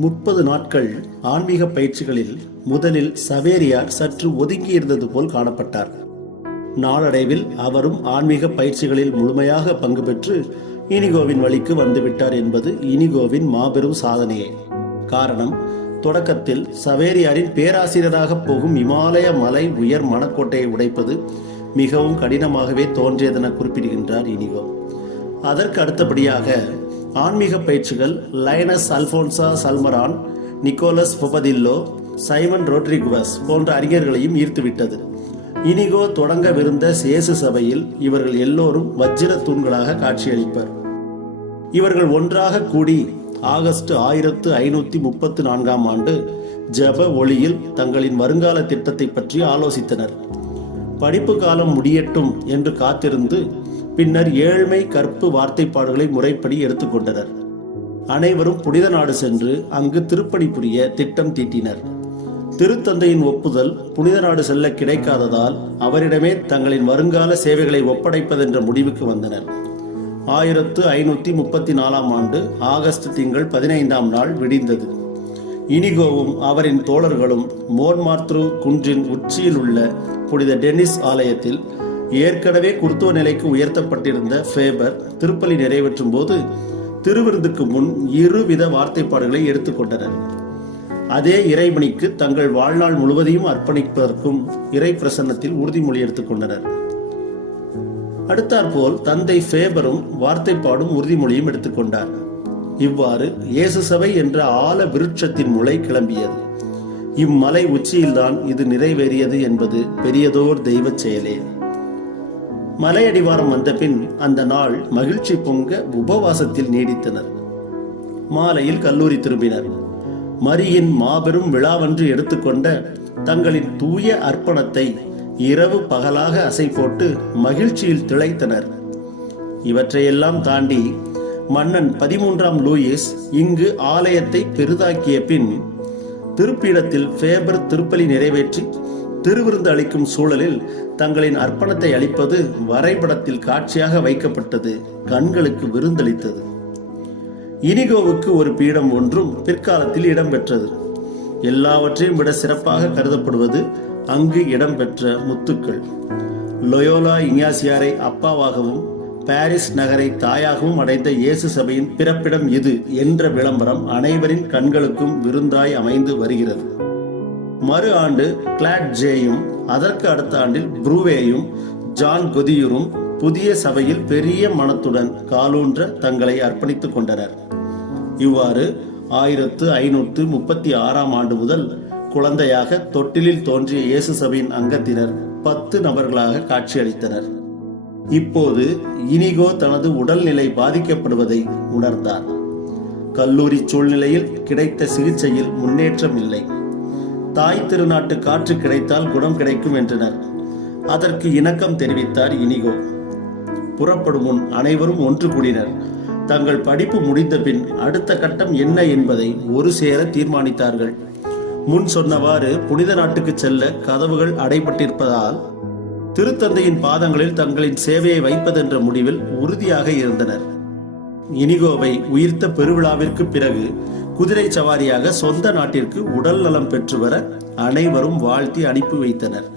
முப்பது நாட்கள் ஆன்மீக பயிற்சிகளில் முதலில் சவேரியார் சற்று ஒதுங்கி இருந்தது போல் காணப்பட்டார். நாளடைவில் அவரும் ஆன்மீக பயிற்சிகளில் முழுமையாக பங்கு பெற்று இனிகோவின் வழிக்கு வந்துவிட்டார் என்பது இனிகோவின் மாபெரும் சாதனையே. காரணம் தொடக்கத்தில் சவேரியாரின் பேராசிரியராக போகும் இமாலய மலை உயர் மணக்கோட்டையை உடைப்பது மிகவும் கடினமாகவே தோன்றியதென குறிப்பிடுகின்றார் இனிகோ. அதற்கு அடுத்தபடியாக ஆன்மீக பயிற்சிகள் Laynez Alfonso Salmeron Nicolas Bobadilla Simon Rodrigues போன்ற அறிஞர்களையும் ஈர்த்துவிட்டது. இனிகோ தொடங்கவிருந்த சேசு சபையில் இவர்கள் எல்லோரும் வஜ்ர தூண்களாக காட்சியளிப்பர். இவர்கள் ஒன்றாக கூடி ஆகஸ்ட் ஆயிரத்து ஐநூத்தி முப்பத்து நான்காம் ஆண்டு ஜப ஒளியில் தங்களின் வருங்கால திட்டத்தை பற்றி ஆலோசித்தனர். படிப்பு காலம் முடியட்டும் என்று காத்திருந்து பின்னர் ஏழ்மை கற்பு வார்த்தைப்பாடுகளை முறைப்படி எடுத்துக்கொண்டனர் அனைவரும் புனித நாடு சென்று அங்கு திருப்பணி புரிய திட்டம் தீட்டினர். திருத்தந்தையின் ஒப்புதல் புனித நாடு செல்ல கிடைக்காததால் அவரிடமே தங்களின் வருங்கால சேவைகளை ஒப்படைப்பதென்ற முடிவுக்கு வந்தனர். ஆயிரத்து ஐநூத்தி முப்பத்தி நாலாம் ஆண்டு ஆகஸ்ட் திங்கள் பதினைந்தாம் நாள் விடிந்தது. இனிகோவும் அவரின் தோழர்களும் மோன்மார்த்ரு குன்றின் உச்சியில் உள்ள புனித டென்னிஸ் ஆலயத்தில் ஏற்கனவே குருத்துவ நிலைக்கு உயர்த்தப்பட்டிருந்த ஃபேபர் திருப்பலி நிறைவேற்றும் போது திருவிருந்துக்கு முன் இருவித வார்த்தைப்பாடுகளை எடுத்துக்கொண்டனர் அதே இறைவனிக்கு தங்கள் வாழ்நாள் முழுவதையும் அர்ப்பணிப்பதற்கும் இறை பிரசன்னத்தில் உறுதிமொழி எடுத்துக்கொண்டனர் அடுத்தாற்போல் தந்தை ஃபேபரும் வார்த்தைப்பாடும் உறுதிமொழியும் எடுத்துக்கொண்டார் இவ்வாறு இயேசு சபை என்ற ஆல விருட்சத்தின் முளை கிளம்பியது. இம்மலை உச்சியில்தான் இது நிறைவேறியது என்பது பெரியதோர் தெய்வச் செயலே. மலையடிவாரம் வந்தபின் அந்த நாள் மகிழ்ச்சி பொங்க உபவாசத்தில் நீடித்தனர். மாலையில் கல்லூரி திரும்பினர். மரியின் மாபெரும் விழாவன்று எடுத்துக்கொண்ட தங்களின் தூய அர்ப்பணத்தை இரவு பகலாக அசை போட்டு மகிழ்ச்சியில் திளைத்தனர். இவற்றையெல்லாம் தாண்டி மன்னன் பதிமூன்றாம் லூயிஸ் இங்கு ஆலயத்தை பெரிதாக்கிய பின் திருப்பீடத்தில் ஃபேபர் திருப்பலி நிறைவேற்றி திருவிருந்து அளிக்கும் சூழலில் தங்களின் அர்ப்பணத்தை அளிப்பது வரைபடத்தில் காட்சியாக வைக்கப்பட்டது கண்களுக்கு விருந்தளித்தது. இனிகோவுக்கு ஒரு பீடம் ஒன்றும் பிற்காலத்தில் இடம்பெற்றது. எல்லாவற்றையும் விட சிறப்பாக கருதப்படுவது அங்கு இடம்பெற்ற முத்துக்கள். லொயோலா இங்யாசியாரை அப்பாவாகவும் பாரிஸ் நகரை தாயாகவும் அடைந்த இயேசு சபையின் பிறப்பிடம் இது என்ற விளம்பரம் அனைவரின் கண்களுக்கும் விருந்தாய் அமைந்து வருகிறது. மறு ஆண்டு கிளாட் ஜேயும் அதற்கு அடுத்த ஆண்டில் ப்ரூவேயும் ஜான் கொதியூரும் புதிய சபையில் பெரிய மனத்துடன் காலூன்ற தங்களை அர்ப்பணித்துக் கொண்டனர். இவ்வாறு ஆயிரத்து ஐநூற்று முப்பத்தி ஆறாம் ஆண்டு முதல் குழந்தையாக தொட்டிலில் தோன்றிய இயேசு சபையின் அங்கத்தினர் பத்து நபர்களாக காட்சியளித்தனர். இப்போது இனிகோ தனது உடல்நிலை பாதிக்கப்படுவதை உணர்ந்தார். கல்லூரி சூழ்நிலையில் கிடைத்த சிகிச்சையில் முன்னேற்றம் இல்லை. தாய் திருநாட்டு காற்று கிடைத்தால் குணம் கிடைக்கும் என்றனர். அதற்கு இணக்கம் தெரிவித்தார் இனிகோ. புறப்படும் முன் அனைவரும் ஒன்று கூடினர். தங்கள் படிப்பு முடிந்த பின் அடுத்த கட்டம் என்ன என்பதை ஒரு சேர தீர்மானித்தார்கள். முன் சொன்னவாறு புனித நாட்டுக்கு செல்ல கதவுகள் அடைபட்டிருப்பதால் திருத்தந்தையின் பாதங்களில் தங்களின் சேவையை வைப்பதென்ற முடிவில் உறுதியாக இருந்தனர். இனிகோவை உயிர்த்த பெருவிழாவிற்கு பிறகு குதிரை சவாரியாக சொந்த நாட்டிற்கு உடல் நலம் பெற்று வர அனைவரும் வாழ்த்தி அனுப்பி வைத்தனர்.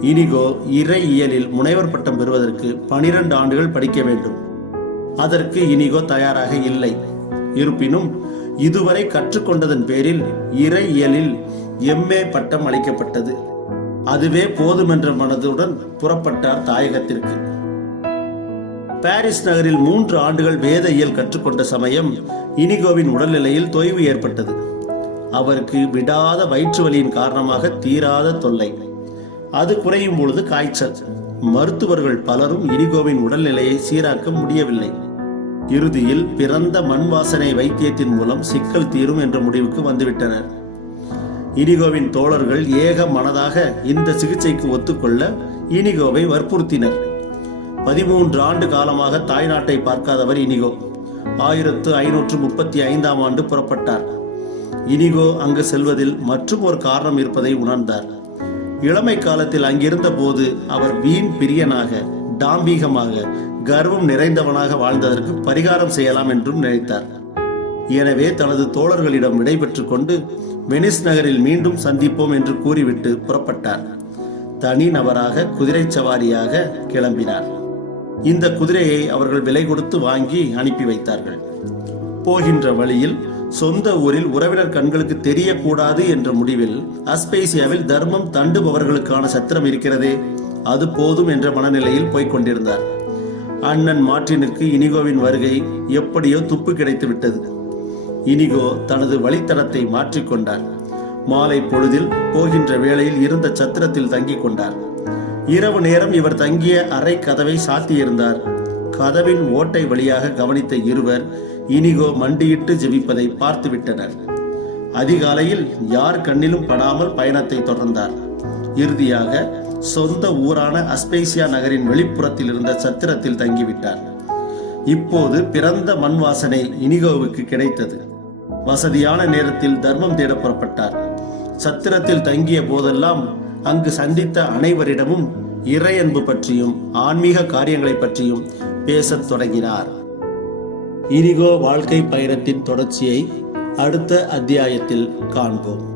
இனிகோ இறையியலில் முனைவர் பட்டம் பெறுவதற்கு பனிரெண்டு ஆண்டுகள் படிக்க வேண்டும். அதற்கு இனிகோ தயாராக இல்லை. இருப்பினும் இதுவரை கற்றுக்கொண்டதன் பேரில் இறையியலில் எம்ஏ பட்டம் அளிக்கப்பட்டது. அதுவே போதுமென்ற மனதுடன் புறப்பட்டார் தாயகத்திற்கு. பாரிஸ் நகரில் மூன்று ஆண்டுகள் வேத இயல் கற்றுக்கொண்ட சமயம் இனிகோவின் உடல்நிலையில் தொய்வு ஏற்பட்டது. அவருக்கு விடாத வயிற்று வலியின் காரணமாக தீராத தொல்லை. அது குறையும் பொழுது காய்ச்சல். மருத்துவர்கள் பலரும் இனிகோவின் உடல்நிலையை சீராக்க முடியவில்லை. இறுதியில் பிறந்த மண் வாசனை வைத்தியத்தின் மூலம் சிக்கல் தீரும் என்ற முடிவுக்கு வந்துவிட்டனர். இனிகோவின் தோழர்கள் ஏக மனதாக இந்த சிகிச்சைக்கு ஒத்துக்கொள்ள இனிகோவை வற்புறுத்தினர். பதிமூன்று ஆண்டு காலமாக தாய்நாட்டை பார்க்காதவர் இனிகோ. ஆயிரத்து ஐநூற்று முப்பத்தி ஐந்தாம் ஆண்டு புறப்பட்டார். இனிகோ அங்கு செல்வதில் மற்றும் ஒரு காரணம் இருப்பதை உணர்ந்தார். இளமை காலத்தில் அங்கிருந்த போது அவர் வீண் பிரியனாக டாம்பீகமாக கர்வம் நிறைந்தவனாக வாழ்ந்ததற்கு பரிகாரம் செய்யலாம் என்றும் நினைத்தார். எனவே தனது தோழர்களிடம் விடைபெற்று கொண்டு வெனிஸ் நகரில் மீண்டும் சந்திப்போம் என்று கூறிவிட்டு புறப்பட்டார். தனி நபராக குதிரை சவாரியாக கிளம்பினார். இந்த குதிரையை அவர்கள் விலை கொடுத்து வாங்கி அனுப்பி வைத்தார்கள். போகின்ற வழியில் சொந்த ஊரில் உறவினர் கண்களுக்கு தெரியக்கூடாது என்ற முடிவில் அஸ்பேசியாவில் தர்மம் தண்டுபவர்களுக்கான சத்திரம் இருக்கிறதே அது போதும் என்ற மனநிலையில் போய்க் கொண்டிருந்தார். அண்ணன் மார்ட்டினுக்கு இனிகோவின் வருகை எப்படியோ துப்பு கிடைத்து விட்டது. இனிகோ தனது வழித்தடத்தை மாற்றிக்கொண்டார் மாலை பொழுதில் போகின்ற வேளையில் இருந்த சத்திரத்தில் தங்கிக் கொண்டார். இரவு நேரம் இவர் தங்கிய அறை கதவை சாத்தியிருந்தார். கதவின் ஓட்டை வழியாக கவனித்த இருவர் இனிகோ மண்டியிட்டு ஜெபிப்பதை பார்த்துவிட்டனர். அதிகாலையில் யார் கண்ணிலும் படாமல் பயணத்தை தொடர்ந்தார். இறுதியாக சொந்த ஊரான அஸ்பேசியா நகரின் வெளிப்புறத்தில் இருந்த சத்திரத்தில் தங்கிவிட்டார். இப்போது பிறந்த மண் வாசனை இனிகோவுக்கு கிடைத்தது. வசதியான நேரத்தில் தர்மம் தேட புறப்பட்டார். சத்திரத்தில் தங்கிய போதெல்லாம் அங்கு சந்தித்த அனைவரிடமும் இறையன்பு பற்றியும் ஆன்மீக காரியங்களை பற்றியும் பேசத் தொடங்கினார். இனிகோ வாழ்க்கை பயணத்தின் தொடர்ச்சியை அடுத்த அத்தியாயத்தில் காண்போம்.